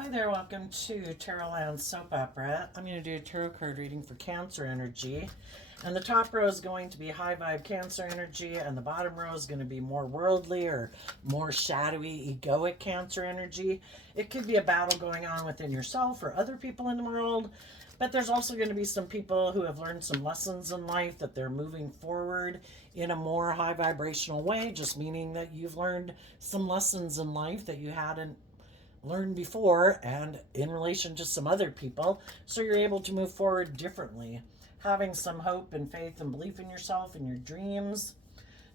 Hi there, welcome to Tarot Land Soap Opera. I'm going to do a tarot card reading for Cancer energy. And the top row is going to be high vibe Cancer energy, and the bottom row is going to be more worldly or more shadowy, egoic Cancer energy. It could be a battle going on within yourself or other people in the world, but there's also going to be some people who have learned some lessons in life that they're moving forward in a more high vibrational way, just meaning that you've learned some lessons in life that you hadn't learned before and in relation to some other people, so you're able to move forward differently, having some hope and faith and belief in yourself and your dreams,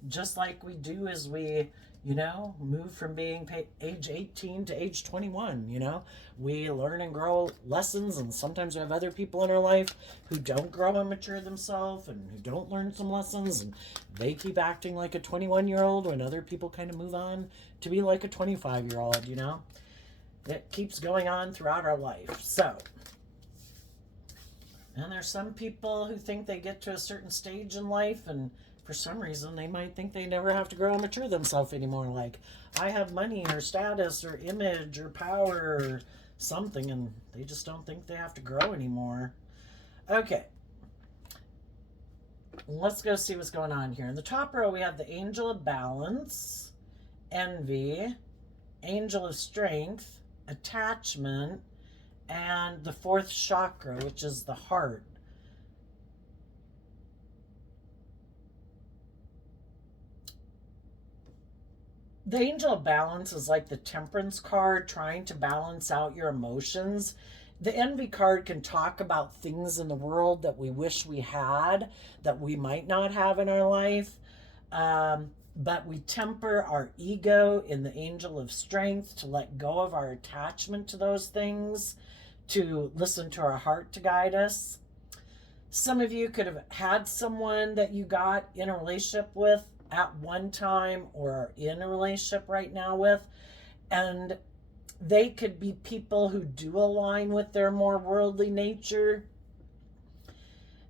just like we do as we move from being age 18 to age 21. We learn and grow lessons, and sometimes we have other people in our life who don't grow and mature themselves and who don't learn some lessons, and they keep acting like a 21-year-old when other people kind of move on to be like a 25-year-old. It keeps going on throughout our life. And there's some people who think they get to a certain stage in life, and for some reason they might think they never have to grow and mature themselves anymore. Like, I have money or status or image or power or something, and they just don't think they have to grow anymore. Okay. Let's go see what's going on here. In the top row, we have the Angel of Balance, Envy, Angel of Strength, Attachment, and the fourth chakra, which is the heart. The Angel of Balance is like the Temperance card, trying to balance out your emotions. The Envy card can talk about things in the world that we wish we had, that we might not have in our life. But we temper our ego in the Angel of Strength to let go of our attachment to those things, to listen to our heart to guide us. Some of you could have had someone that you got in a relationship with at one time or are in a relationship right now with, and they could be people who do align with their more worldly nature.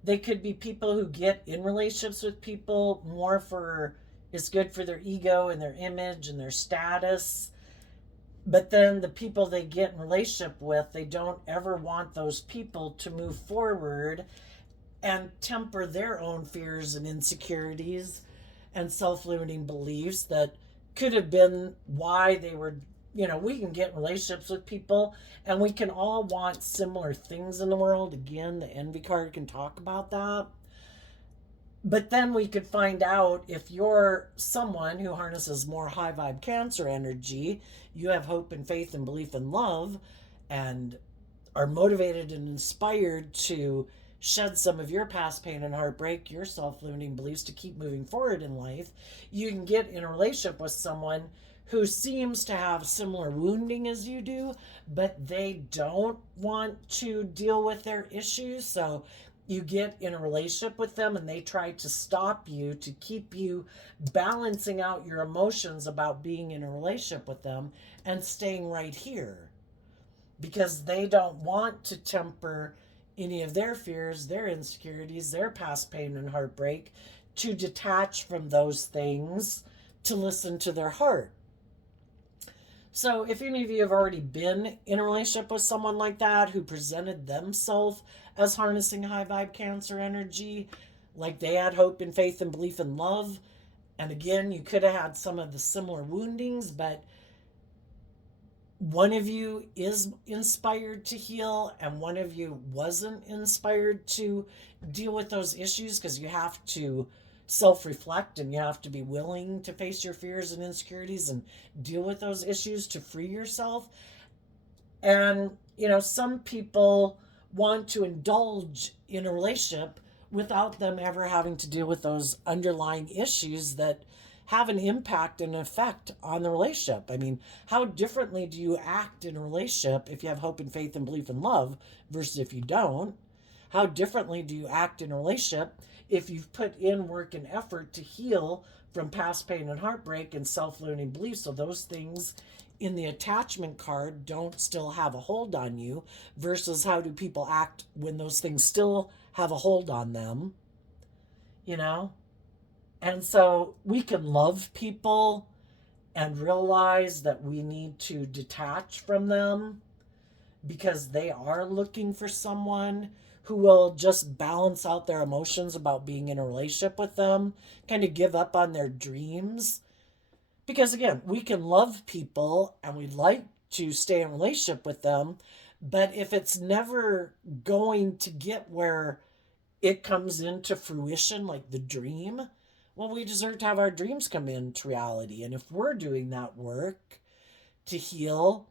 They could be people who get in relationships with people more for it's good for their ego and their image and their status. But then the people they get in relationship with, they don't ever want those people to move forward and temper their own fears and insecurities and self-limiting beliefs that could have been why they were, we can get in relationships with people and we can all want similar things in the world. Again, the Envy card can talk about that. But then we could find out if you're someone who harnesses more high vibe Cancer energy, you have hope and faith and belief and love, and are motivated and inspired to shed some of your past pain and heartbreak, your self-limiting beliefs to keep moving forward in life. You can get in a relationship with someone who seems to have similar wounding as you do, but they don't want to deal with their issues. So you get in a relationship with them and they try to stop you, to keep you balancing out your emotions about being in a relationship with them and staying right here, because they don't want to temper any of their fears, their insecurities, their past pain and heartbreak, to detach from those things, to listen to their heart. So if any of you have already been in a relationship with someone like that who presented themselves as harnessing high vibe Cancer energy, like they had hope and faith and belief and love, and again, you could have had some of the similar woundings, but one of you is inspired to heal and one of you wasn't inspired to deal with those issues, because you have to self-reflect and you have to be willing to face your fears and insecurities and deal with those issues to free yourself. And some people want to indulge in a relationship without them ever having to deal with those underlying issues that have an impact and effect on the relationship. I mean, how differently do you act in a relationship if you have hope and faith and belief and love versus if you don't? How differently do you act in a relationship if you've put in work and effort to heal from past pain and heartbreak and self-limiting beliefs, so those things in the attachment card don't still have a hold on you, versus how do people act when those things still have a hold on them, And so we can love people and realize that we need to detach from them because they are looking for someone who will just balance out their emotions about being in a relationship with them, kind of give up on their dreams. Because again, we can love people and we'd like to stay in a relationship with them, but if it's never going to get where it comes into fruition, like the dream, well, we deserve to have our dreams come into reality. And if we're doing that work to heal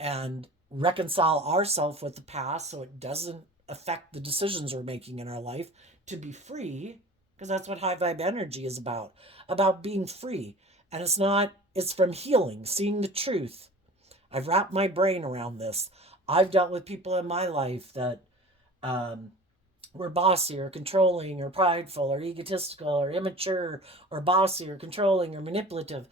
and reconcile ourselves with the past so it doesn't affect the decisions we're making in our life, to be free, because that's what high vibe energy is about being free. And it's from healing, seeing the truth. I've wrapped my brain around this. I've dealt with people in my life that um, were bossy or controlling or prideful or egotistical or immature or bossy or controlling or manipulative.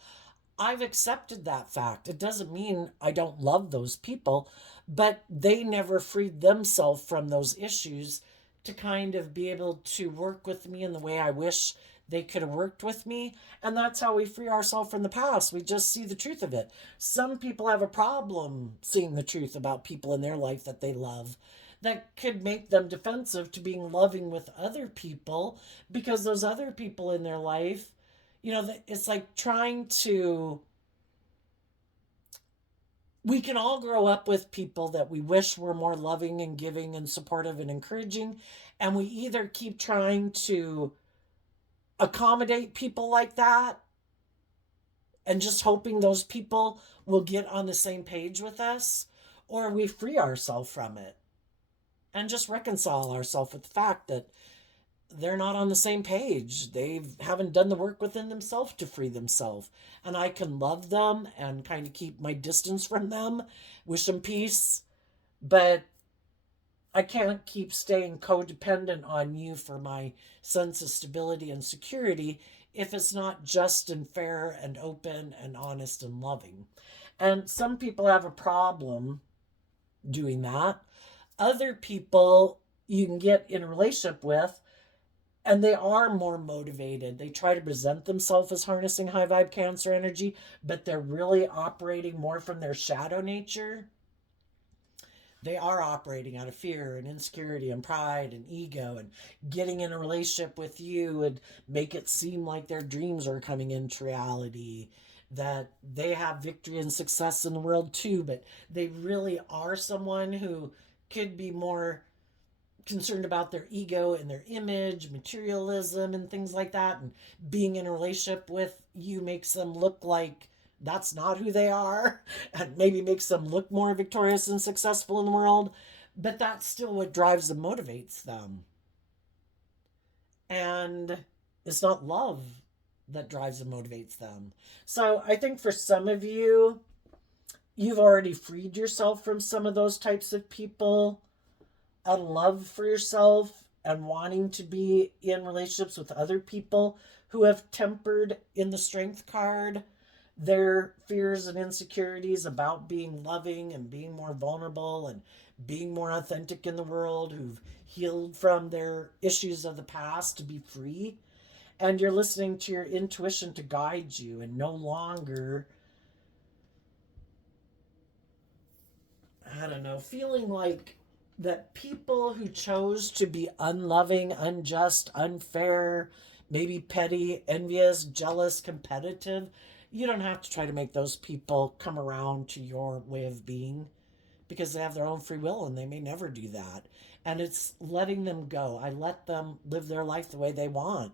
I've accepted that fact. It doesn't mean I don't love those people, but they never freed themselves from those issues to kind of be able to work with me in the way I wish they could have worked with me. And that's how we free ourselves from the past. We just see the truth of it. Some people have a problem seeing the truth about people in their life that they love. That could make them defensive to being loving with other people because those other people in their life, it's like trying to. We can all grow up with people that we wish were more loving and giving and supportive and encouraging. And we either keep trying to accommodate people like that and just hoping those people will get on the same page with us, or we free ourselves from it and just reconcile ourselves with the fact that they're not on the same page. They haven't done the work within themselves to free themselves. And I can love them and kind of keep my distance from them, wish them peace, but I can't keep staying codependent on you for my sense of stability and security if it's not just and fair and open and honest and loving. And some people have a problem doing that. Other people you can get in a relationship with and they are more motivated. They try to present themselves as harnessing high vibe Cancer energy, but they're really operating more from their shadow nature. They are operating out of fear and insecurity and pride and ego and getting in a relationship with you and make it seem like their dreams are coming into reality, that they have victory and success in the world too, but they really are someone who could be more concerned about their ego and their image, materialism, and things like that. And being in a relationship with you makes them look like that's not who they are, and maybe makes them look more victorious and successful in the world. But that's still what drives and motivates them. And it's not love that drives and motivates them. So I think for some of you, you've already freed yourself from some of those types of people. A love for yourself and wanting to be in relationships with other people who have tempered in the strength card their fears and insecurities about being loving and being more vulnerable and being more authentic in the world, who've healed from their issues of the past to be free. And you're listening to your intuition to guide you and no longer, I don't know, feeling like that people who chose to be unloving, unjust, unfair, maybe petty, envious, jealous, competitive, you don't have to try to make those people come around to your way of being because they have their own free will and they may never do that. And it's letting them go. I let them live their life the way they want.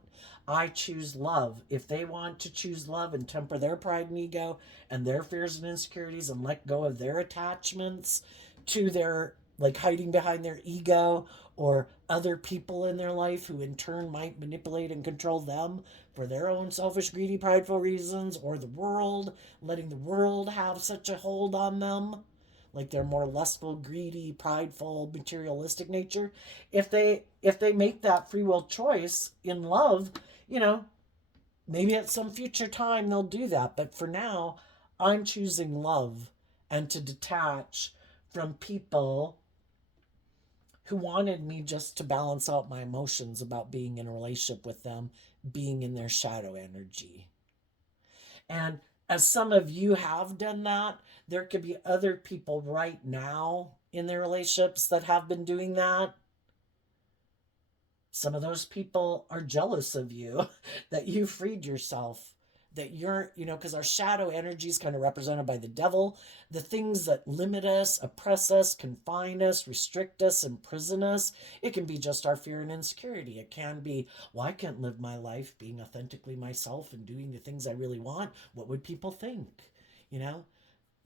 I choose love. If they want to choose love and temper their pride and ego and their fears and insecurities and let go of their attachments to their, like, hiding behind their ego or other people in their life who in turn might manipulate and control them for their own selfish, greedy, prideful reasons, or the world, letting the world have such a hold on them, like their more lustful, greedy, prideful, materialistic nature. If they make that free will choice in love, you know, maybe at some future time they'll do that. But for now, I'm choosing love and to detach from people who wanted me just to balance out my emotions about being in a relationship with them, being in their shadow energy. And as some of you have done that, there could be other people right now in their relationships that have been doing that. Some of those people are jealous of you that you freed yourself, that you're, because our shadow energy is kind of represented by the devil. The things that limit us, oppress us, confine us, restrict us, imprison us. It can be just our fear and insecurity. It can be, well, I can't live my life being authentically myself and doing the things I really want. What would people think? You know,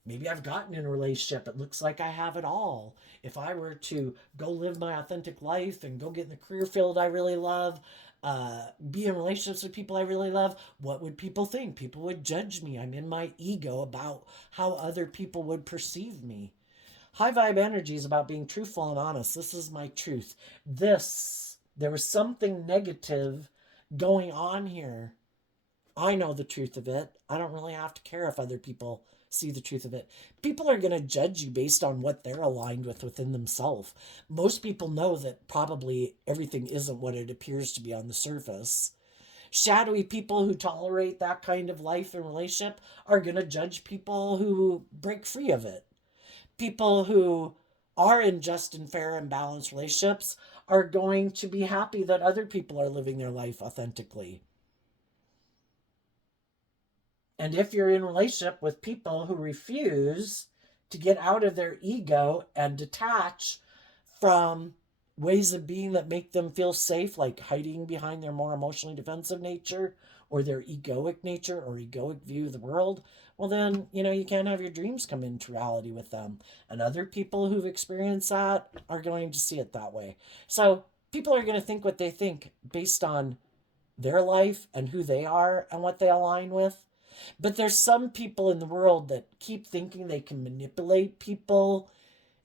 maybe I've gotten in a relationship. It looks like I have it all. If I were to go live my authentic life and go get in the career field I really love, be in relationships with people I really love, what would people think? People would judge me. I'm in my ego about how other people would perceive me. High vibe energy is about being truthful and honest. This is my truth. There was something negative going on here. I know the truth of it. I don't really have to care if other people see the truth of it. People are going to judge you based on what they're aligned with within themselves. Most people know that probably everything isn't what it appears to be on the surface. Shadowy people who tolerate that kind of life and relationship are going to judge people who break free of it. People who are in just and fair and balanced relationships are going to be happy that other people are living their life authentically. And if you're in a relationship with people who refuse to get out of their ego and detach from ways of being that make them feel safe, like hiding behind their more emotionally defensive nature or their egoic nature or egoic view of the world, well, then, you can't have your dreams come into reality with them. And other people who've experienced that are going to see it that way. So people are going to think what they think based on their life and who they are and what they align with. But there's some people in the world that keep thinking they can manipulate people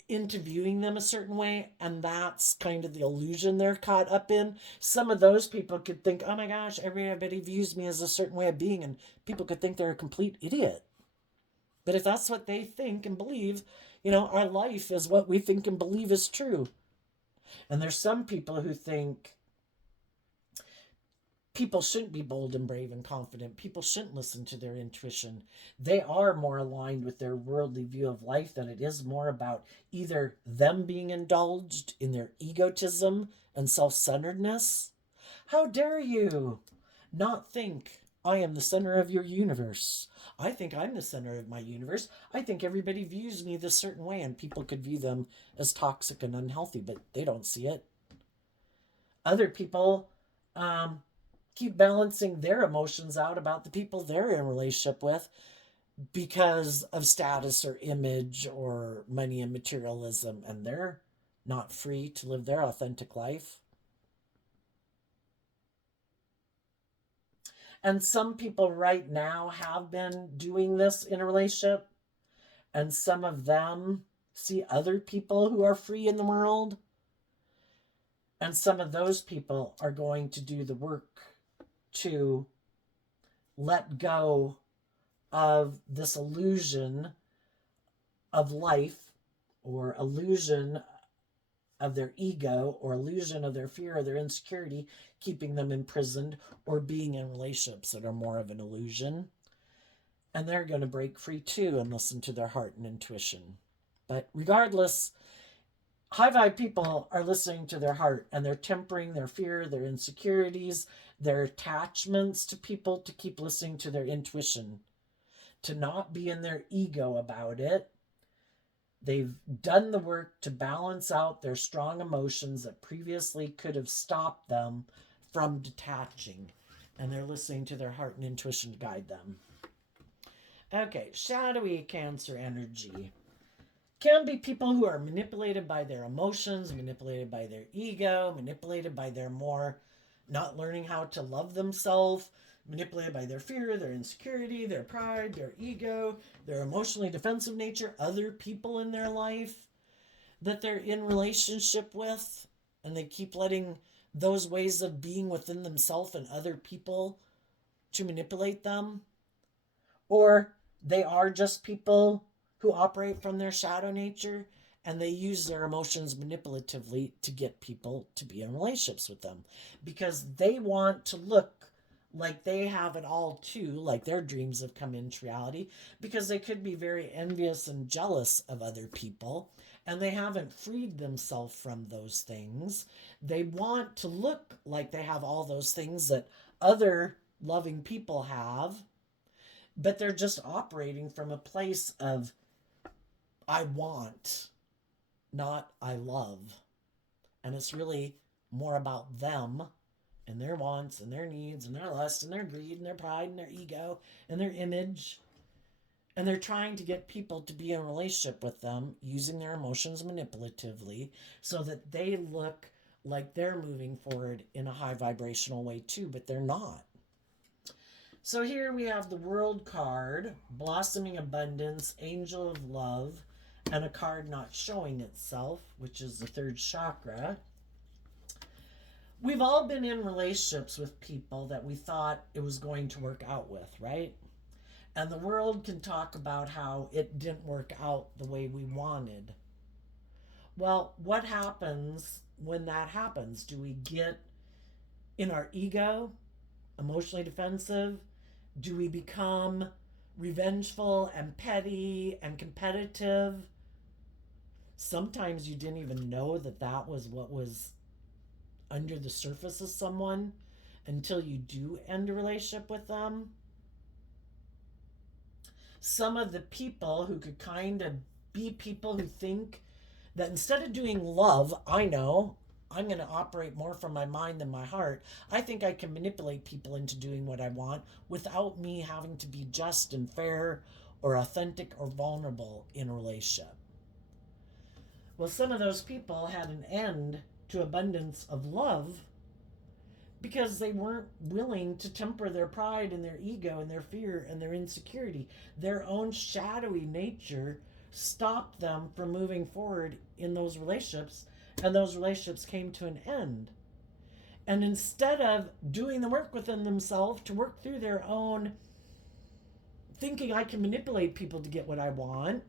into viewing them a certain way, and that's kind of the illusion they're caught up in. Some of those people could think, oh my gosh, everybody views me as a certain way of being, and people could think they're a complete idiot. But if that's what they think and believe, our life is what we think and believe is true. And there's some people who think people shouldn't be bold and brave and confident. People shouldn't listen to their intuition. They are more aligned with their worldly view of life than it is more about either them being indulged in their egotism and self-centeredness. How dare you not think I am the center of your universe? I think I'm the center of my universe. I think everybody views me this certain way, and people could view them as toxic and unhealthy, but they don't see it. Other people keep balancing their emotions out about the people they're in a relationship with because of status or image or money and materialism, and they're not free to live their authentic life. And some people right now have been doing this in a relationship, and some of them see other people who are free in the world, and some of those people are going to do the work to let go of this illusion of life, or illusion of their ego, or illusion of their fear or their insecurity, keeping them imprisoned, or being in relationships that are more of an illusion. And they're going to break free too and listen to their heart and intuition. But regardless, high vibe people are listening to their heart, and they're tempering their fear, their insecurities, their attachments to people, to keep listening to their intuition, to not be in their ego about it. They've done the work to balance out their strong emotions that previously could have stopped them from detaching, and they're listening to their heart and intuition to guide them. Okay, shadowy Cancer energy can be people who are manipulated by their emotions, manipulated by their ego, manipulated by their more not learning how to love themselves, manipulated by their fear, their insecurity, their pride, their ego, their emotionally defensive nature, other people in their life that they're in relationship with, and they keep letting those ways of being within themselves and other people to manipulate them. Or they are just people who operate from their shadow nature, and they use their emotions manipulatively to get people to be in relationships with them because they want to look like they have it all too, like their dreams have come into reality, because they could be very envious and jealous of other people, and they haven't freed themselves from those things. They want to look like they have all those things that other loving people have, but they're just operating from a place of I want, not I love. And it's really more about them and their wants and their needs and their lust and their greed and their pride and their ego and their image. And they're trying to get people to be in a relationship with them using their emotions manipulatively so that they look like they're moving forward in a high vibrational way too, but they're not. So here we have the World card, Blossoming Abundance, Angel of Love, and a card not showing itself, which is the third chakra. We've all been in relationships with people that we thought it was going to work out with, right? And the world can talk about how it didn't work out the way we wanted. Well, what happens when that happens? Do we get in our ego, emotionally defensive? Do we become revengeful and petty and competitive? Sometimes you didn't even know that that was what was under the surface of someone until you do end a relationship with them. Some of the people who could kind of be people who think that instead of doing love, I know I'm going to operate more from my mind than my heart. I think I can manipulate people into doing what I want without me having to be just and fair or authentic or vulnerable in a relationship. Well, some of those people had an end to abundance of love because they weren't willing to temper their pride and their ego and their fear and their insecurity. Their own shadowy nature stopped them from moving forward in those relationships, and those relationships came to an end. And instead of doing the work within themselves to work through their own thinking I can manipulate people to get what I want,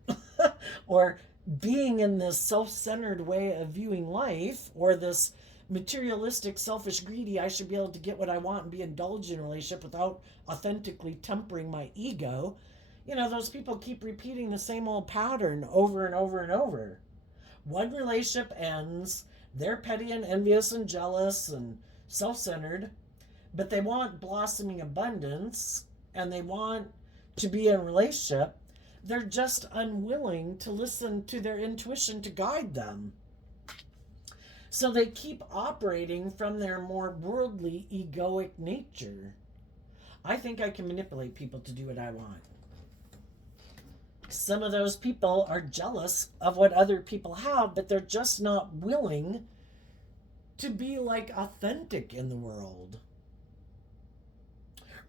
or being in this self-centered way of viewing life, or this materialistic, selfish, greedy, I should be able to get what I want and be indulged in a relationship without authentically tempering my ego, those people keep repeating the same old pattern over and over and over. One relationship ends, they're petty and envious and jealous and self-centered, but they want blossoming abundance and they want to be in a relationship. They're just unwilling to listen to their intuition to guide them. So they keep operating from their more worldly, egoic nature. I think I can manipulate people to do what I want. Some of those people are jealous of what other people have, but they're just not willing to be authentic in the world.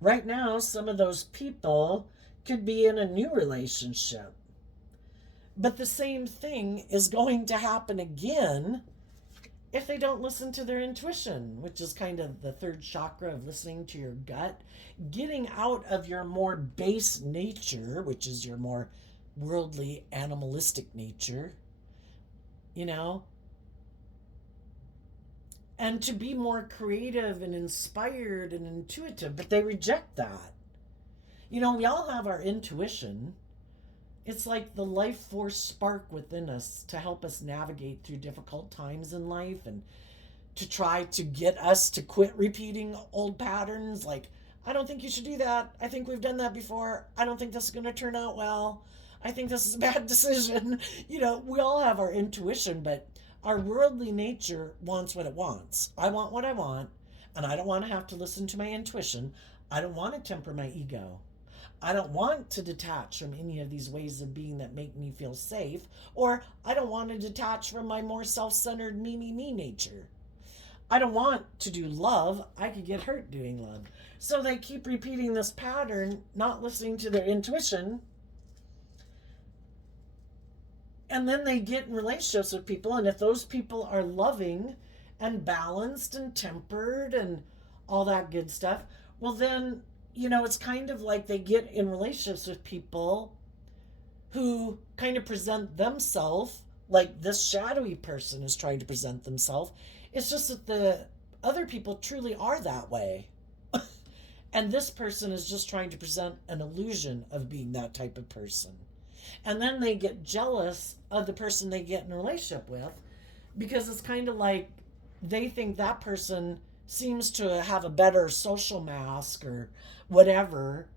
Right now, some of those people could be in a new relationship. But the same thing is going to happen again if they don't listen to their intuition, which is kind of the third chakra of listening to your gut, getting out of your more base nature, which is your more worldly, animalistic nature, and to be more creative and inspired and intuitive, but they reject that. We all have our intuition. It's like the life force spark within us to help us navigate through difficult times in life and to try to get us to quit repeating old patterns like, I don't think you should do that. I think we've done that before. I don't think this is going to turn out well. I think this is a bad decision. We all have our intuition, but our worldly nature wants what it wants. I want what I want, and I don't want to have to listen to my intuition. I don't want to temper my ego. I don't want to detach from any of these ways of being that make me feel safe, or I don't want to detach from my more self-centered me nature. I don't want to do love. I could get hurt doing love. So they keep repeating this pattern, not listening to their intuition. And then they get in relationships with people, and if those people are loving and balanced and tempered and all that good stuff, well then, it's kind of like they get in relationships with people who kind of present themselves like this shadowy person is trying to present themselves. It's just that the other people truly are that way. And this person is just trying to present an illusion of being that type of person. And then they get jealous of the person they get in a relationship with, because it's kind of like they think that person seems to have a better social mask or whatever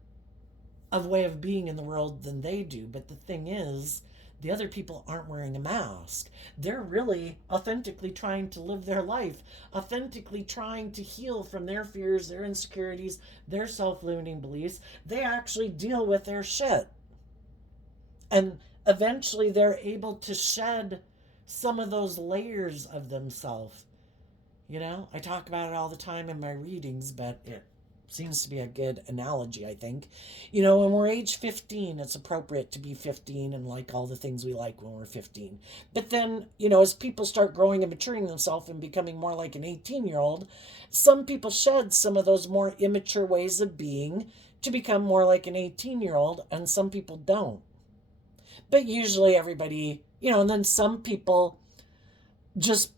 of way of being in the world than they do. But the thing is, the other people aren't wearing a mask. They're really authentically trying to live their life, authentically trying to heal from their fears, their insecurities, their self limiting beliefs. They actually deal with their shit. And eventually they're able to shed some of those layers of themselves. You know, I talk about it all the time in my readings, but it seems to be a good analogy, I think. You know, when we're age 15, it's appropriate to be 15 and like all the things we like when we're 15. But then, you know, as people start growing and maturing themselves and becoming more like an 18-year-old, some people shed some of those more immature ways of being to become more like an 18-year-old, and some people don't. But usually everybody, you know, and then some people just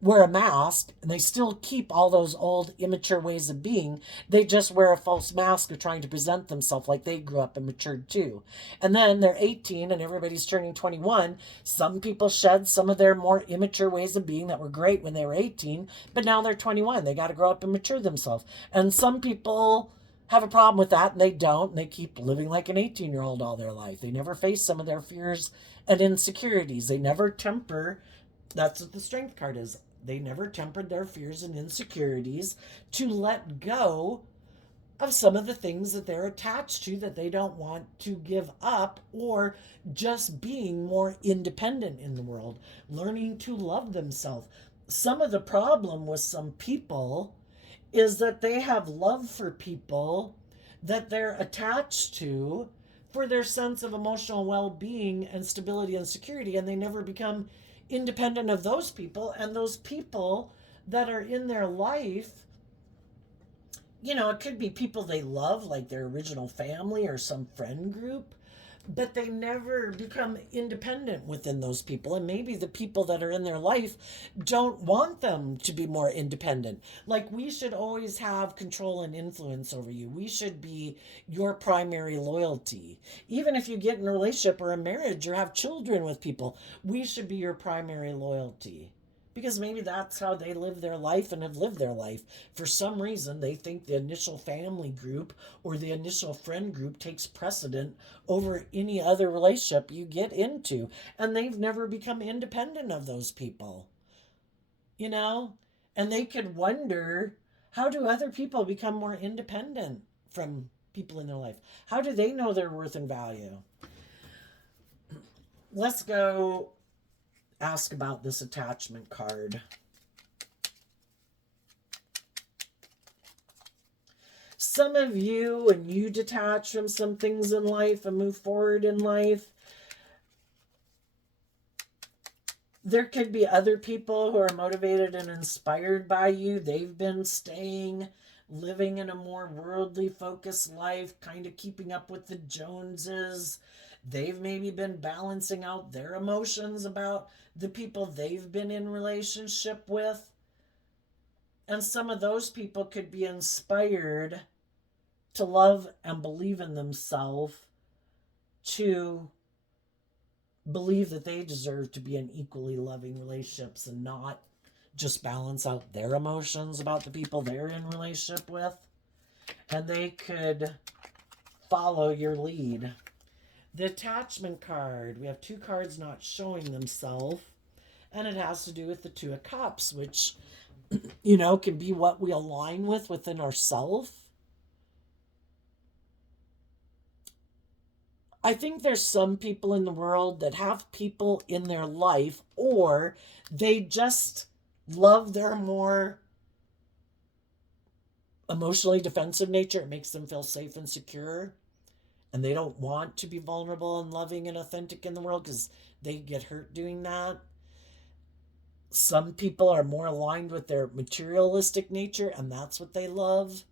wear a mask and they still keep all those old immature ways of being. They just wear a false mask of trying to present themselves like they grew up and matured too. And then they're 18 and everybody's turning 21. Some people shed some of their more immature ways of being that were great when they were 18, but now they're 21. They got to grow up and mature themselves. And some people have a problem with that and they don't, and they keep living like an 18-year-old all their life. They never face some of their fears and insecurities. They never temper. That's what the strength card is. They never tempered their fears and insecurities to let go of some of the things that they're attached to that they don't want to give up, or just being more independent in the world, learning to love themselves. Some of the problem with some people is that they have love for people that they're attached to for their sense of emotional well-being and stability and security, and they never become independent of those people. And those people that are in their life, you know, it could be people they love, like their original family or some friend group, but they never become independent within those people. And maybe the people that are in their life don't want them to be more independent. Like, we should always have control and influence over you. We should be your primary loyalty. Even if you get in a relationship or a marriage or have children with people, we should be your primary loyalty. Because maybe that's how they live their life and have lived their life. For some reason, they think the initial family group or the initial friend group takes precedent over any other relationship you get into. And they've never become independent of those people, you know? And they could wonder, how do other people become more independent from people in their life? How do they know their worth and value? Let's go ask about this attachment card. Some of you, when you detach from some things in life and move forward in life, there could be other people who are motivated and inspired by you. They've been living in a more worldly focused life, kind of keeping up with the Joneses. They've maybe been balancing out their emotions about the people they've been in relationship with. And some of those people could be inspired to love and believe in themselves, to believe that they deserve to be in equally loving relationships and not just balance out their emotions about the people they're in relationship with. And they could follow your lead. The attachment card, we have two cards not showing themselves, and it has to do with the Two of Cups, which, you know, can be what we align with within ourselves. I think there's some people in the world that have people in their life, or they just love their more emotionally defensive nature. It makes them feel safe and secure. And they don't want to be vulnerable and loving and authentic in the world because they get hurt doing that. Some people are more aligned with their materialistic nature, and that's what they love.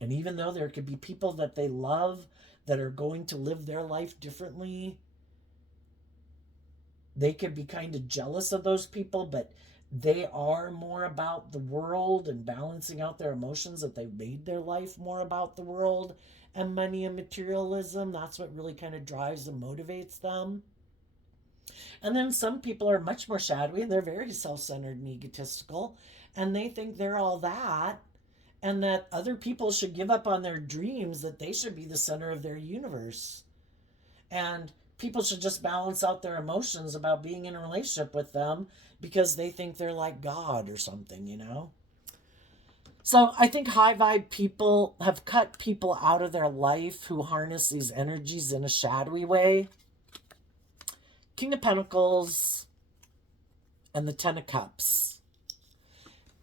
And even though there could be people that they love that are going to live their life differently, they could be kind of jealous of those people, but they are more about the world and balancing out their emotions, that they've made their life more about the world and money and materialism. That's what really kind of drives and motivates them. And then some people are much more shadowy and they're very self centered and egotistical. And they think they're all that and that other people should give up on their dreams, that they should be the center of their universe. And people should just balance out their emotions about being in a relationship with them because they think they're like God or something, you know? So I think high vibe people have cut people out of their life who harness these energies in a shadowy way. King of Pentacles and the Ten of Cups.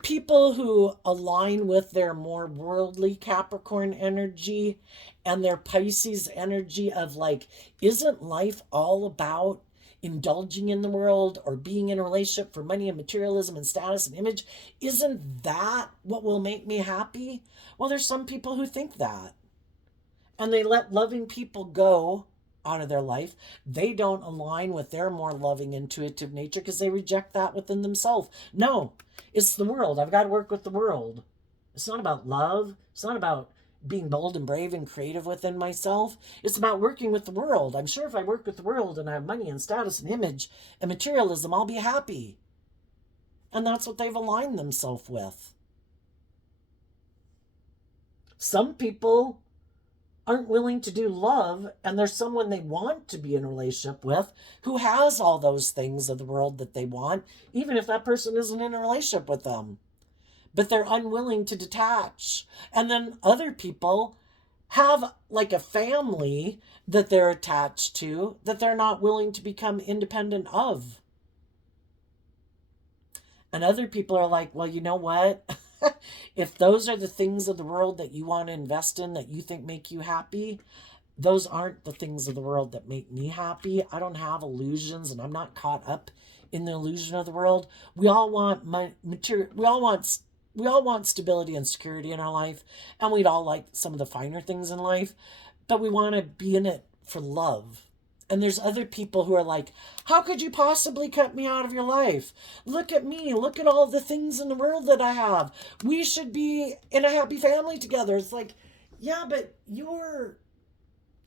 People who align with their more worldly Capricorn energy and their Pisces energy of like, isn't life all about indulging in the world or being in a relationship for money and materialism and status and image? Isn't that what will make me happy? Well, there's some people who think that. And they let loving people go out of their life. They don't align with their more loving, intuitive nature because they reject that within themselves. No, it's the world. I've got to work with the world. It's not about love. It's not about being bold and brave and creative within myself. It's about working with the world. I'm sure if I work with the world and I have money and status and image and materialism, I'll be happy. And that's what they've aligned themselves with. Some people aren't willing to do love, and there's someone they want to be in a relationship with who has all those things of the world that they want, even if that person isn't in a relationship with them. But they're unwilling to detach. And then other people have like a family that they're attached to that they're not willing to become independent of. And other people are like, well, you know what? If those are the things of the world that you want to invest in, that you think make you happy, those aren't the things of the world that make me happy. I don't have illusions and I'm not caught up in the illusion of the world. We all want material. We all want stability and security in our life, and we'd all like some of the finer things in life, but we want to be in it for love. And there's other people who are like, how could you possibly cut me out of your life? Look at me. Look at all the things in the world that I have. We should be in a happy family together. It's like, yeah, but you're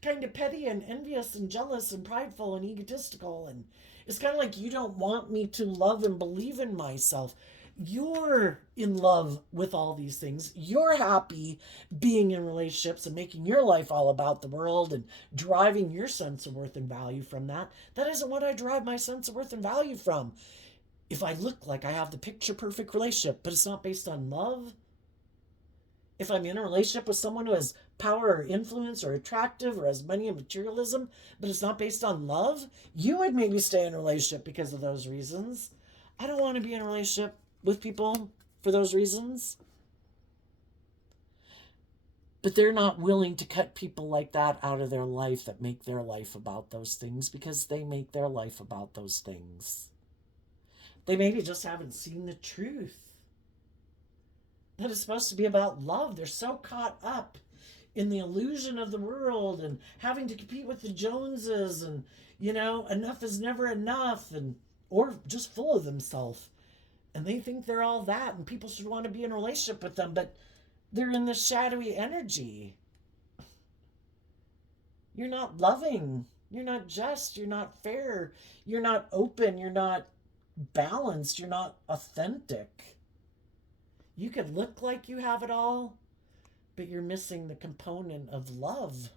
kind of petty and envious and jealous and prideful and egotistical. And it's kind of like you don't want me to love and believe in myself. You're in love with all these things. You're happy being in relationships and making your life all about the world and driving your sense of worth and value from that. That isn't what I drive my sense of worth and value from. If I look like I have the picture perfect relationship, but it's not based on love, if I'm in a relationship with someone who has power or influence or attractive or has money and materialism, but it's not based on love, you would maybe stay in a relationship because of those reasons. I don't want to be in a relationship with people for those reasons. But they're not willing to cut people like that out of their life that make their life about those things because they make their life about those things. They maybe just haven't seen the truth. That it's supposed to be about love. They're so caught up in the illusion of the world and having to compete with the Joneses and, you know, enough is never enough, and or just full of themselves. And they think they're all that and people should want to be in a relationship with them, but they're in this shadowy energy. You're not loving. You're not just. You're not fair. You're not open. You're not balanced. You're not authentic. You could look like you have it all, but you're missing the component of love.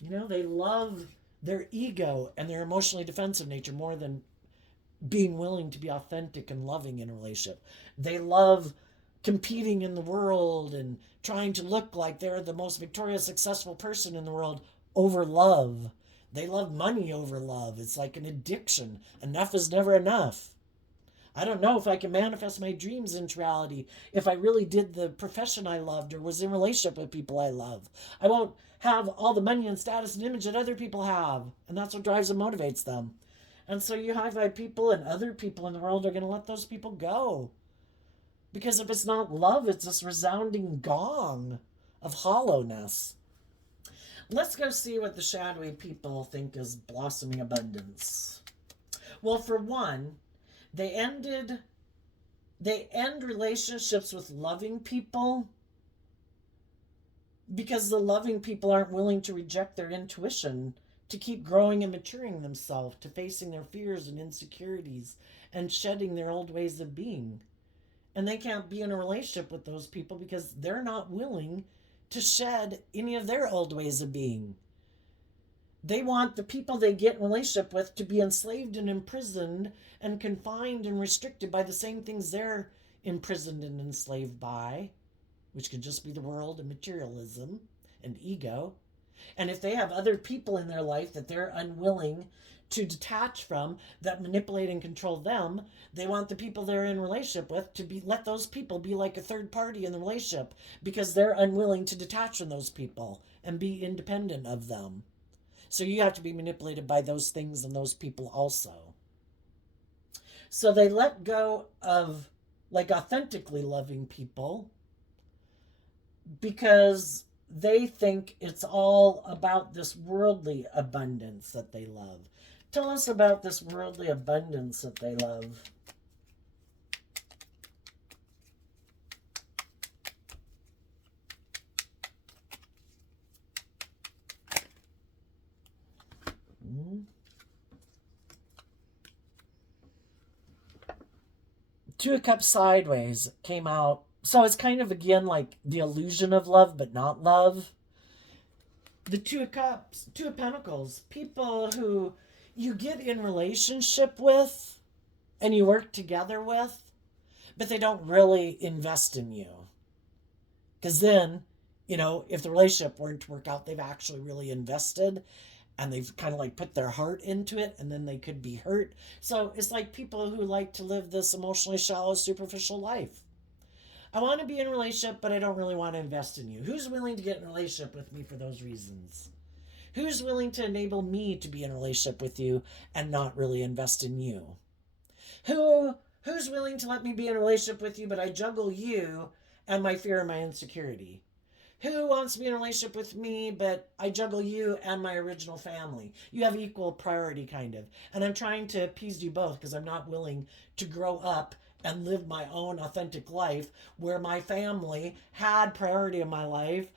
You know, they love their ego and their emotionally defensive nature more than being willing to be authentic and loving in a relationship. They love competing in the world and trying to look like they're the most victorious, successful person in the world over love. They love money over love. It's like an addiction. Enough is never enough. I don't know if I can manifest my dreams into reality if I really did the profession I loved or was in a relationship with people I love. I won't have all the money and status and image that other people have. And that's what drives and motivates them. And so you high vibe people and other people in the world are going to let those people go. Because if it's not love, it's this resounding gong of hollowness. Let's go see what the shadowy people think is blossoming abundance. Well, for one, they end relationships with loving people because the loving people aren't willing to reject their intuition, to keep growing and maturing themselves, to facing their fears and insecurities and shedding their old ways of being. And they can't be in a relationship with those people because they're not willing to shed any of their old ways of being. They want the people they get in relationship with to be enslaved and imprisoned and confined and restricted by the same things they're imprisoned and enslaved by, which could just be the world and materialism and ego. And if they have other people in their life that they're unwilling to detach from, that manipulate and control them, they want the people they're in relationship with to be, let those people be like a third party in the relationship, because they're unwilling to detach from those people and be independent of them. So you have to be manipulated by those things and those people also. So they let go of like authentically loving people because they think it's all about this worldly abundance that they love. Tell us about this worldly abundance that they love. Two of Cups sideways came out. So it's kind of again like the illusion of love, but not love. The Two of Cups, Two of Pentacles, people who you get in relationship with and you work together with, but they don't really invest in you. Because then, if the relationship weren't to work out, they've actually really invested and they've kind of like put their heart into it, and then they could be hurt. So it's like people who like to live this emotionally shallow, superficial life. I want to be in a relationship, but I don't really want to invest in you. Who's willing to get in a relationship with me for those reasons? Who's willing to enable me to be in a relationship with you and not really invest in you? Who's willing to let me be in a relationship with you, but I juggle you and my fear and my insecurity? Who wants to be in a relationship with me, but I juggle you and my original family? You have equal priority, kind of. And I'm trying to appease you both because I'm not willing to grow up and live my own authentic life where my family had priority in my life,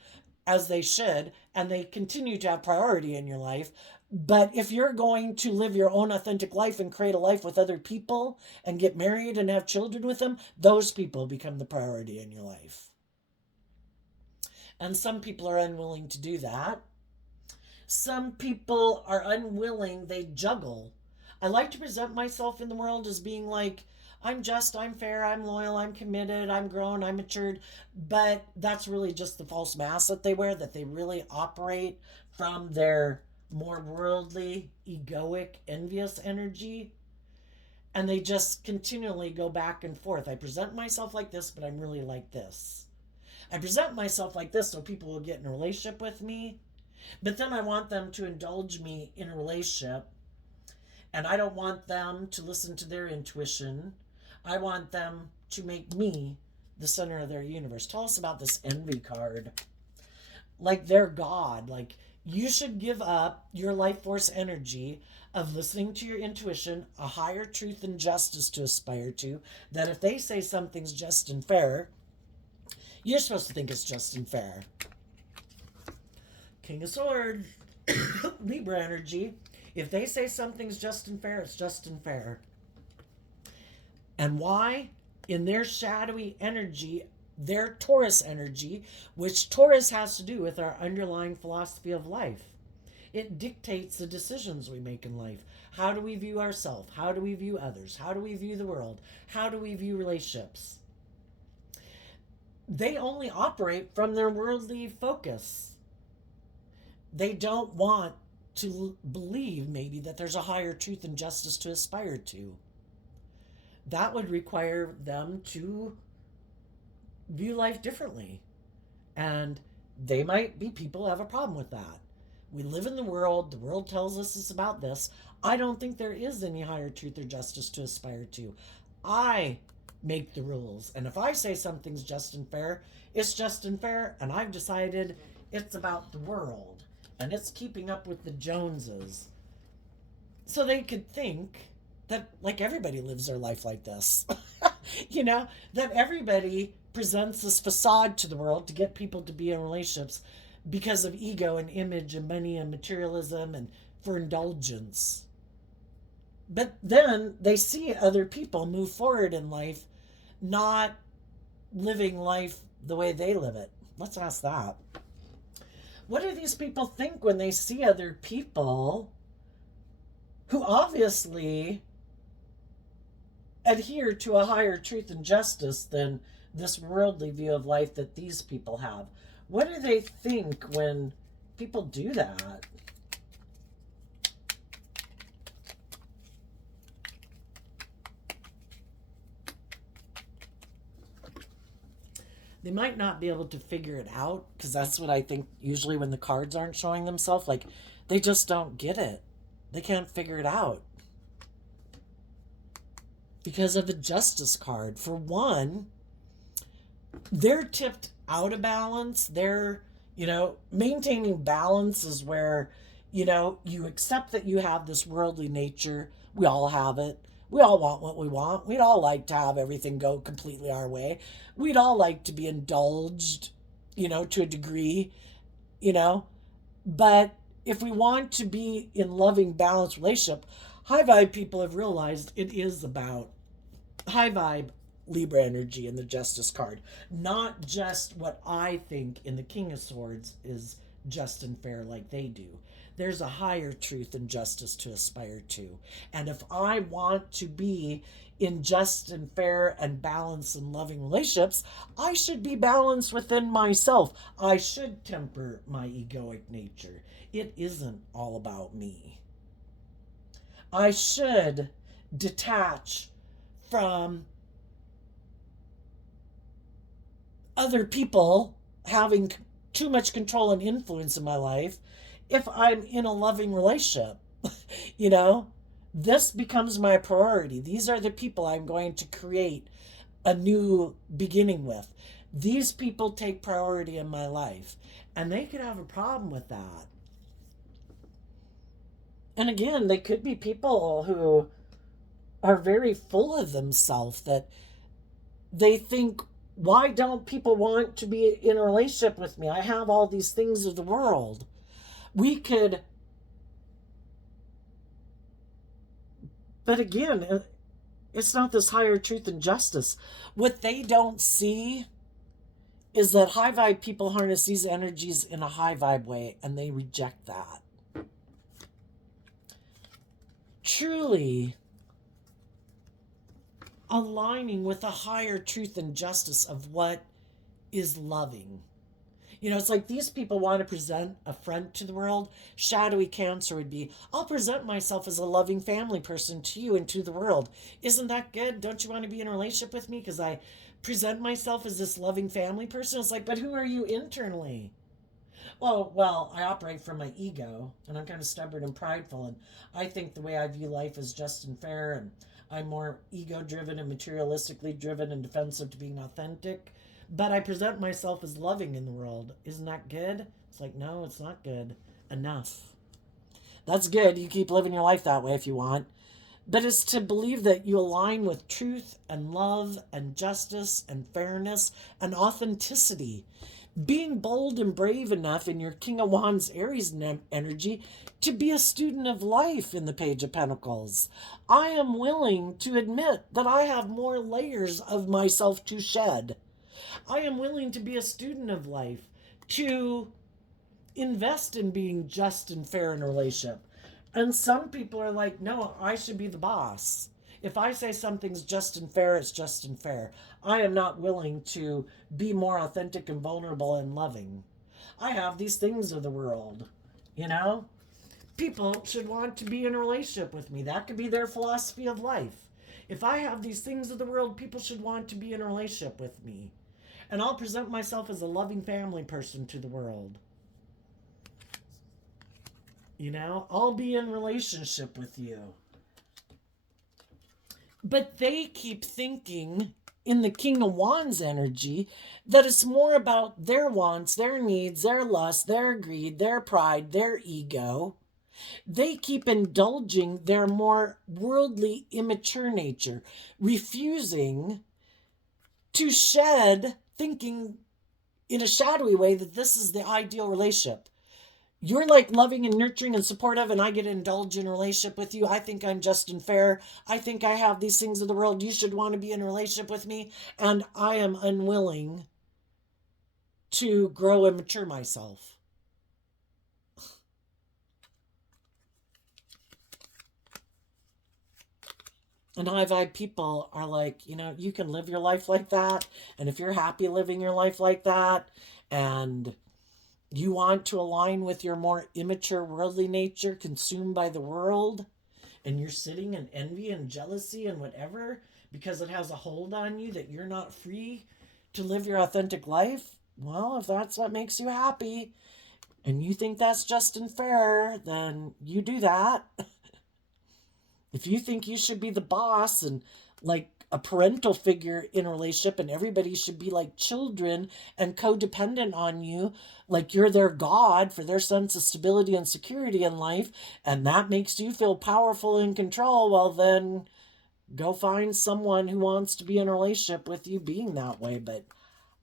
as they should, and they continue to have priority in your life. But if you're going to live your own authentic life and create a life with other people and get married and have children with them, those people become the priority in your life. And some people are unwilling to do that. Some people are unwilling, they juggle. I like to present myself in the world as being like, I'm just, I'm fair, I'm loyal, I'm committed, I'm grown, I'm matured. But that's really just the false mask that they wear, that they really operate from their more worldly, egoic, envious energy. And they just continually go back and forth. I present myself like this, but I'm really like this. I present myself like this so people will get in a relationship with me, but then I want them to indulge me in a relationship, and I don't want them to listen to their intuition. I want them to make me the center of their universe. Tell us about this envy card. Like they're God. Like you should give up your life force energy of listening to your intuition, a higher truth and justice to aspire to, that if they say something's just and fair, you're supposed to think it's just and fair. King of Swords, Libra energy. If they say something's just and fair, it's just and fair. And why? In their shadowy energy, their Taurus energy, which Taurus has to do with our underlying philosophy of life. It dictates the decisions we make in life. How do we view ourselves? How do we view others? How do we view the world? How do we view relationships? They only operate from their worldly focus. They don't want to believe maybe that there's a higher truth and justice to aspire to. That would require them to view life differently. And they might be people who have a problem with that. We live in the world tells us it's about this. I don't think there is any higher truth or justice to aspire to. I make the rules. And if I say something's just and fair, it's just and fair. And I've decided it's about the world. And it's keeping up with the Joneses. So they could think that like everybody lives their life like this. That everybody presents this facade to the world to get people to be in relationships because of ego and image and money and materialism and for indulgence. But then they see other people move forward in life, not living life the way they live it. Let's ask that. What do these people think when they see other people who obviously adhere to a higher truth and justice than this worldly view of life that these people have? What do they think when people do that? They might not be able to figure it out, because that's what I think usually when the cards aren't showing themselves. Like, they just don't get it. They can't figure it out. Because of the Justice card. For one, they're tipped out of balance. They're, maintaining balance is where, you accept that you have this worldly nature. We all have it. We all want what we want. We'd all like to have everything go completely our way. We'd all like to be indulged, to a degree, you know. But if we want to be in loving, balanced relationship, high vibe people have realized it is about high vibe Libra energy in the Justice card, not just what I think in the King of Swords is just and fair like they do. There's a higher truth and justice to aspire to. And if I want to be in just and fair and balanced and loving relationships, I should be balanced within myself. I should temper my egoic nature. It isn't all about me. I should detach from other people having too much control and influence in my life if I'm in a loving relationship. This becomes my priority. These are the people I'm going to create a new beginning with. These people take priority in my life, and they could have a problem with that. And again, they could be people who are very full of themselves, that they think, why don't people want to be in a relationship with me? I have all these things of the world. But again, it's not this higher truth and justice. What they don't see is that high vibe people harness these energies in a high vibe way, and they reject that. Truly aligning with a higher truth and justice of what is loving. It's like these people want to present a front to the world. Shadowy Cancer would be, I'll present myself as a loving family person to you and to the world. Isn't that good? Don't you want to be in a relationship with me because I present myself as this loving family person? It's like, but who are you internally? Well, I operate from my ego, and I'm kind of stubborn and prideful, and I think the way I view life is just and fair, and I'm more ego-driven and materialistically driven and defensive to being authentic. But I present myself as loving in the world. Isn't that good? It's like, no, it's not good enough. That's good. You keep living your life that way if you want. But it's to believe that you align with truth and love and justice and fairness and authenticity. Being bold and brave enough in your King of Wands Aries energy to be a student of life in the Page of Pentacles. I am willing to admit that I have more layers of myself to shed. I am willing to be a student of life, to invest in being just and fair in a relationship. And some people are like, no, I should be the boss. If I say something's just and fair, it's just and fair. I am not willing to be more authentic and vulnerable and loving. I have these things of the world, People should want to be in a relationship with me. That could be their philosophy of life. If I have these things of the world, people should want to be in a relationship with me. And I'll present myself as a loving family person to the world. I'll be in relationship with you. But they keep thinking in the King of Wands energy that it's more about their wants, their needs, their lust, their greed, their pride, their ego. They keep indulging their more worldly, immature nature, refusing to shed thinking in a shadowy way that this is the ideal relationship. You're like loving and nurturing and supportive, and I get to indulge in a relationship with you. I think I'm just and fair. I think I have these things of the world. You should want to be in a relationship with me. And I am unwilling to grow and mature myself. And high vibe people are like, you can live your life like that. And if you're happy living your life like that, and you want to align with your more immature worldly nature consumed by the world, and you're sitting in envy and jealousy and whatever because it has a hold on you that you're not free to live your authentic life, well, if that's what makes you happy and you think that's just and fair, then you do that. If you think you should be the boss and like a parental figure in a relationship and everybody should be like children and codependent on you, like you're their god for their sense of stability and security in life, and that makes you feel powerful and in control, well, then go find someone who wants to be in a relationship with you being that way. But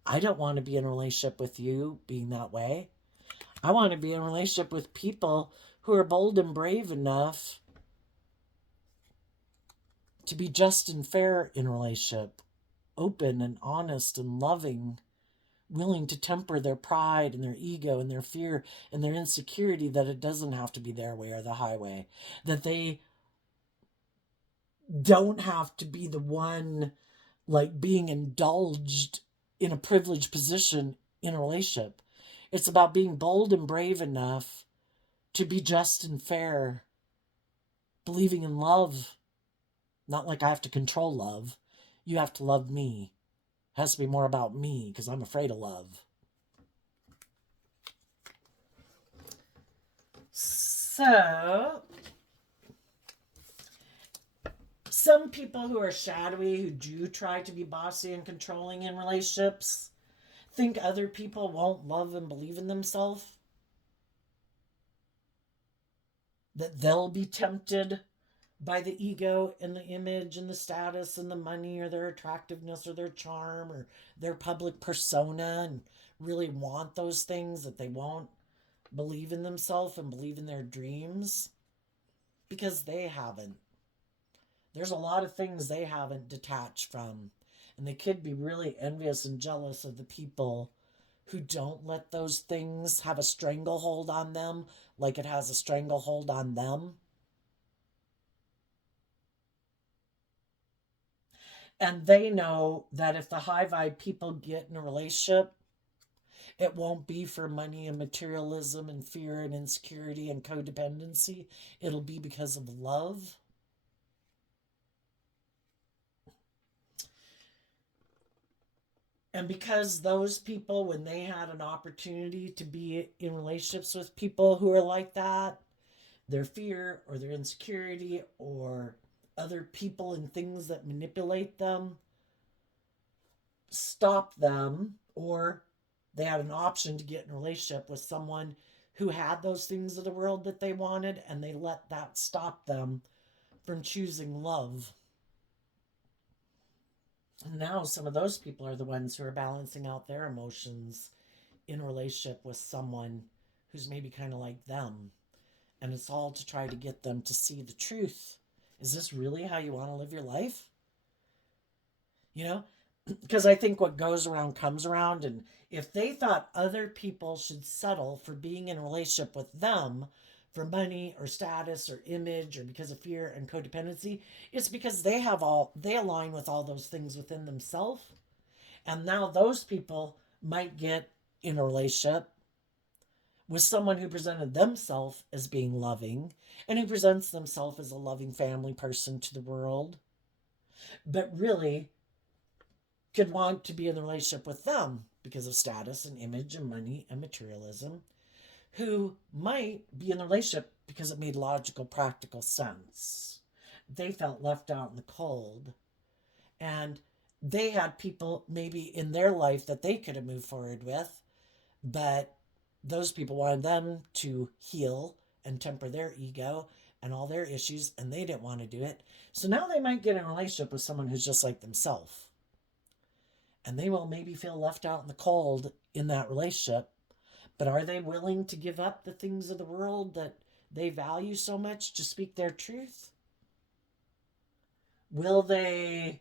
I don't want to be in a relationship with you being that way. I want to be in a relationship with people who are bold and brave enough to be just and fair in a relationship, open and honest and loving, willing to temper their pride and their ego and their fear and their insecurity that it doesn't have to be their way or the highway, that they don't have to be the one like being indulged in a privileged position in a relationship. It's about being bold and brave enough to be just and fair, believing in love. Not like I have to control love. You have to love me. It has to be more about me because I'm afraid of love. So, some people who are shadowy, who do try to be bossy and controlling in relationships, think other people won't love and believe in themselves. That they'll be tempted by the ego and the image and the status and the money or their attractiveness or their charm or their public persona and really want those things, that they won't believe in themselves and believe in their dreams because they haven't. There's a lot of things they haven't detached from, and they could be really envious and jealous of the people who don't let those things have a stranglehold on them like it has a stranglehold on them. And they know that if the high vibe people get in a relationship, it won't be for money and materialism and fear and insecurity and codependency. It'll be because of love. And because those people, when they had an opportunity to be in relationships with people who are like that, their fear or their insecurity or other people and things that manipulate them stop them, or they had an option to get in a relationship with someone who had those things of the world that they wanted, and they let that stop them from choosing love. And now some of those people are the ones who are balancing out their emotions in a relationship with someone who's maybe kind of like them. And it's all to try to get them to see the truth. Is this really how you want to live your life? You know? Because I think what goes around comes around. And if they thought other people should settle for being in a relationship with them for money or status or image or because of fear and codependency, it's because they align with all those things within themselves. And now those people might get in a relationship with someone who presented themselves as being loving and who presents themselves as a loving family person to the world, but really could want to be in a relationship with them because of status and image and money and materialism, who might be in a relationship because it made logical, practical sense. They felt left out in the cold, and they had people maybe in their life that they could have moved forward with, but those people wanted them to heal and temper their ego and all their issues, and they didn't want to do it. So now they might get in a relationship with someone who's just like themselves. And they will maybe feel left out in the cold in that relationship. But are they willing to give up the things of the world that they value so much to speak their truth? Will they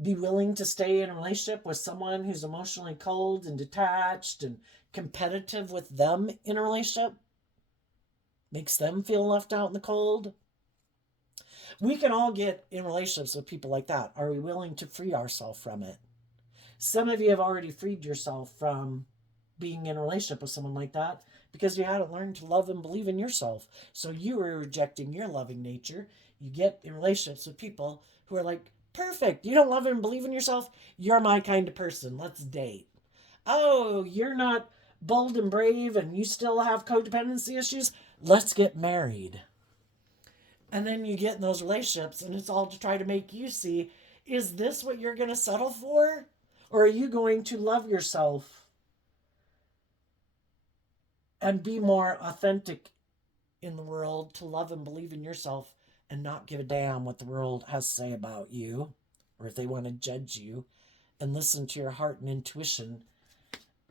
be willing to stay in a relationship with someone who's emotionally cold and detached and competitive with them in a relationship? Makes them feel left out in the cold? We can all get in relationships with people like that. Are we willing to free ourselves from it? Some of you have already freed yourself from being in a relationship with someone like that because you hadn't learned to love and believe in yourself. So you were rejecting your loving nature. You get in relationships with people who are like, perfect, you don't love and believe in yourself? You're my kind of person. Let's date. Oh, you're not bold and brave and you still have codependency issues? Let's get married. And then you get in those relationships and it's all to try to make you see, is this what you're going to settle for? Or are you going to love yourself and be more authentic in the world, to love and believe in yourself and not give a damn what the world has to say about you or if they want to judge you, and listen to your heart and intuition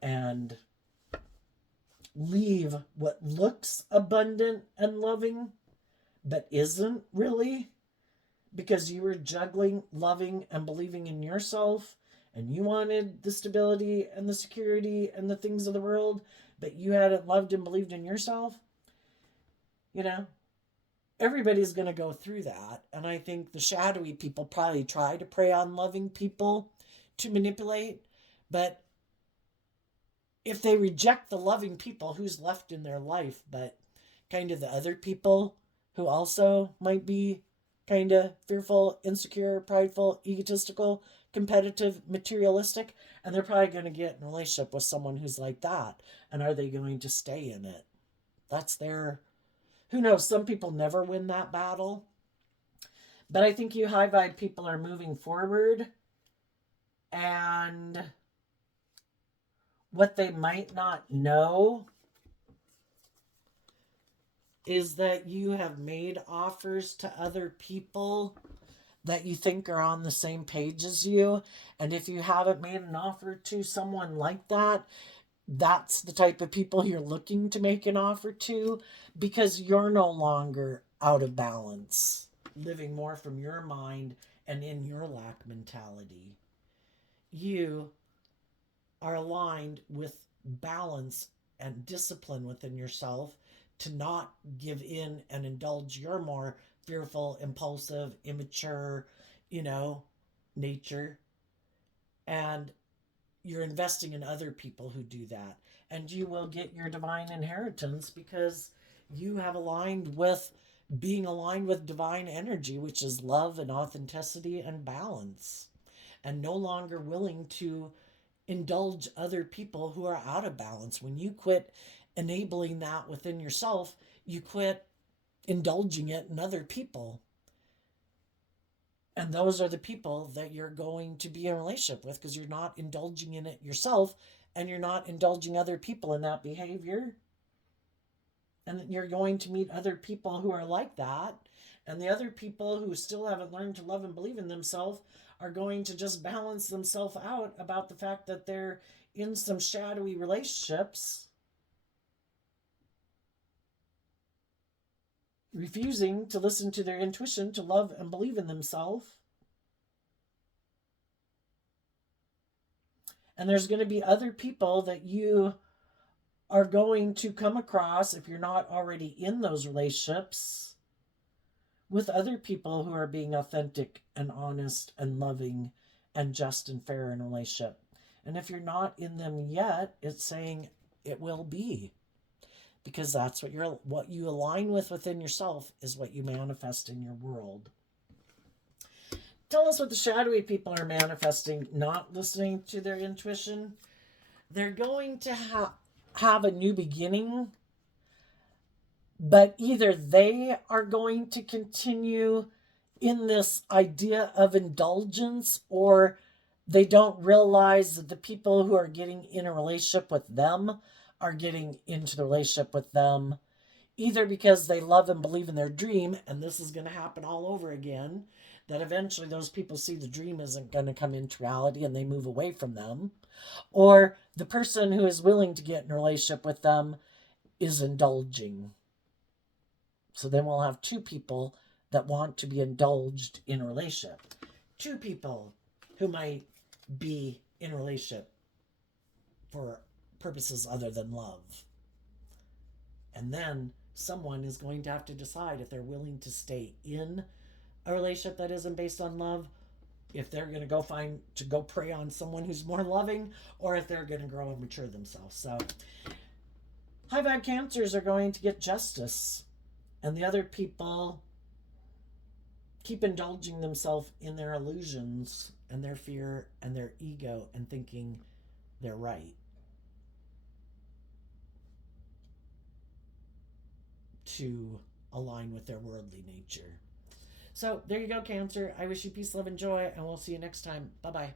and leave what looks abundant and loving but isn't really, because you were juggling loving and believing in yourself and you wanted the stability and the security and the things of the world, but you hadn't loved and believed in yourself. You know, everybody's going to go through that. And I think the shadowy people probably try to prey on loving people to manipulate. But if they reject the loving people, who's left in their life but kind of the other people who also might be kind of fearful, insecure, prideful, egotistical, competitive, materialistic, and they're probably going to get in a relationship with someone who's like that. And are they going to stay in it? That's their, who knows, some people never win that battle. But I think you high vibe people are moving forward, and what they might not know is that you have made offers to other people that you think are on the same page as you. And if you haven't made an offer to someone like that, that's the type of people you're looking to make an offer to, because you're no longer out of balance, living more from your mind and in your lack mentality. You are aligned with balance and discipline within yourself to not give in and indulge your more fearful, impulsive, immature, nature. And you're investing in other people who do that. And you will get your divine inheritance because you have aligned with being aligned with divine energy, which is love and authenticity and balance, and no longer willing to indulge other people who are out of balance. When you quit enabling that within yourself, you quit indulging it in other people. And those are the people that you're going to be in a relationship with, because you're not indulging in it yourself and you're not indulging other people in that behavior. And you're going to meet other people who are like that. And the other people who still haven't learned to love and believe in themselves are going to just balance themselves out about the fact that they're in some shadowy relationships, refusing to listen to their intuition, to love and believe in themselves. And there's going to be other people that you are going to come across, if you're not already in those relationships, with other people who are being authentic and honest and loving and just and fair in a relationship. And if you're not in them yet, it's saying it will be. Because that's what you align with within yourself is what you manifest in your world. Tell us what the shadowy people are manifesting, not listening to their intuition. They're going to have a new beginning, but either they are going to continue in this idea of indulgence, or they don't realize that the people who are getting in a relationship with them are getting into the relationship with them, either because they love and believe in their dream, and this is going to happen all over again. that eventually those people see the dream isn't going to come into reality and they move away from them. Or the person who is willing to get in a relationship with them is indulging. So then we'll have two people that want to be indulged in a relationship. Two people who might be in a relationship for purposes other than love. And then someone is going to have to decide if they're willing to stay in a relationship that isn't based on love, if they're going to go prey on someone who's more loving, or if they're going to grow and mature themselves. So high vibe Cancers are going to get justice, and the other people keep indulging themselves in their illusions and their fear and their ego and thinking they're right. To align with their worldly nature. So there you go, Cancer. I wish you peace, love, and joy, and we'll see you next time. Bye-bye.